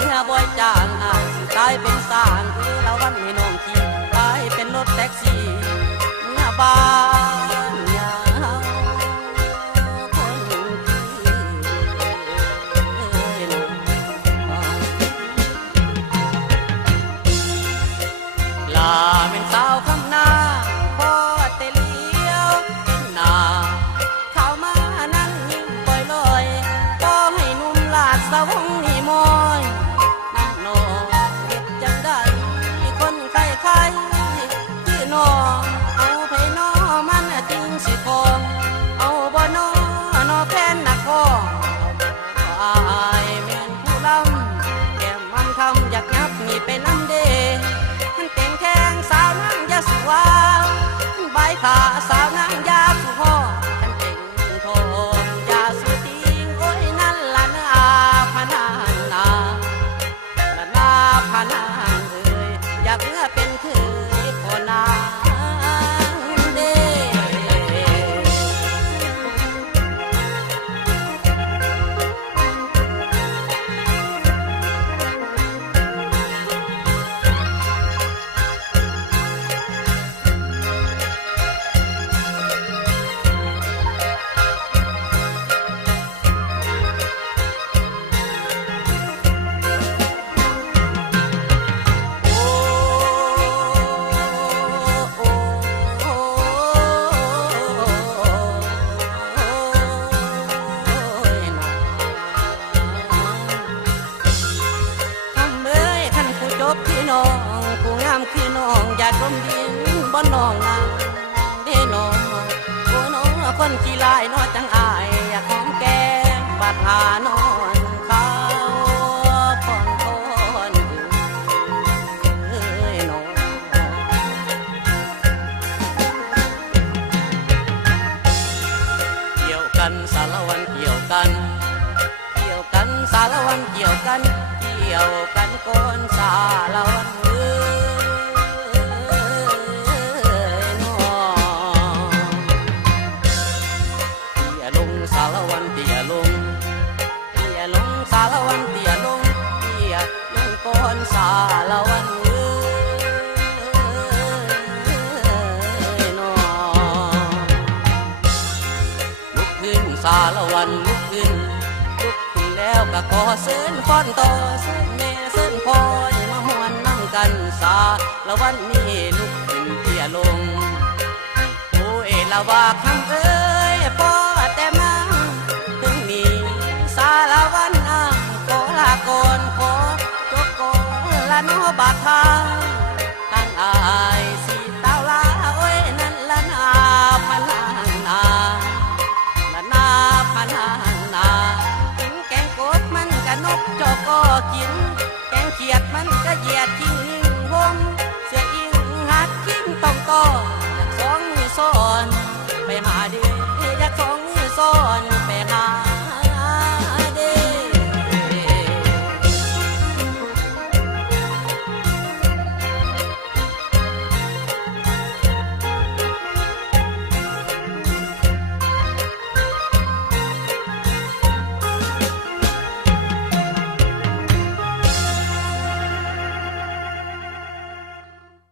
เรือบ่อยจางอ่างสิกลายเป็นสร้างคือละวันให้น้องขี่กลายเป็นรถแท็กซี่เมื่อบ้านยาวคนลาเป็นสาวคำนาพอแต่เลี้ยวเป็นหน้าเข้ามานั่งยิ้มปล่อยลอยก็ให้หนุ่มลาดสวงนี่มอยนั่งนอนเก็บจังได้คนใครคือน้องเอาไปน้อมันจริงสิทองเอาบ่น้อนอแผ่นนักคองอายแม่นผู้ลำแก้มมันคำอยากยับมีไปน้ำเดมันเต็งแทงสาวนางยาสุวาใบขาสาวนางยาสุพ่อฉันเต็งทองยาสุติงโอ้ยนั่นละนาพนางนาละนาพนางเอ้ยอยากเมื่อเป็นเคยพอนางเด้พี่น้องผู้งามคือน้องอยากร่มดินบ่น้องนางเด้น้องโอ้น้องคนขี้ลายน้อจังอายอยากหอมแก้มบาดหานอนเขาผ่อนทอนเอ้ยน้องเกี่ยวกันสารวันเกี่ยวกันสารวันเกี่ยวกันก่อนสารวันเอ้ยน้องเตี่ยลงสารวันเตี่ยลงสารวันเตี่ยลงก่อนสารวันเอ้ยน้องลุกขึ้นสารวันลุกขึ้นแล้วก็ขอเสิญฟ้อนต่อเสิญแม่เสิญพ่ออย่ามาหวนนั่งกันสาละวันนี้ลุกขึ้นเตี่ยลงโอ้ยละว่าคำเอ้ยพ่อแต่มาถึงนี้สาละวันอ้างขอลาก่อนขอจบก่อนละน้อบาดทางตั้งอายสีตาลาโอ้ยนั่นละนาพนางนาละนาพนางนาแกงกบมันก็นกจอกก็กินแกงเขียดมันก็เหยียดทิ้ง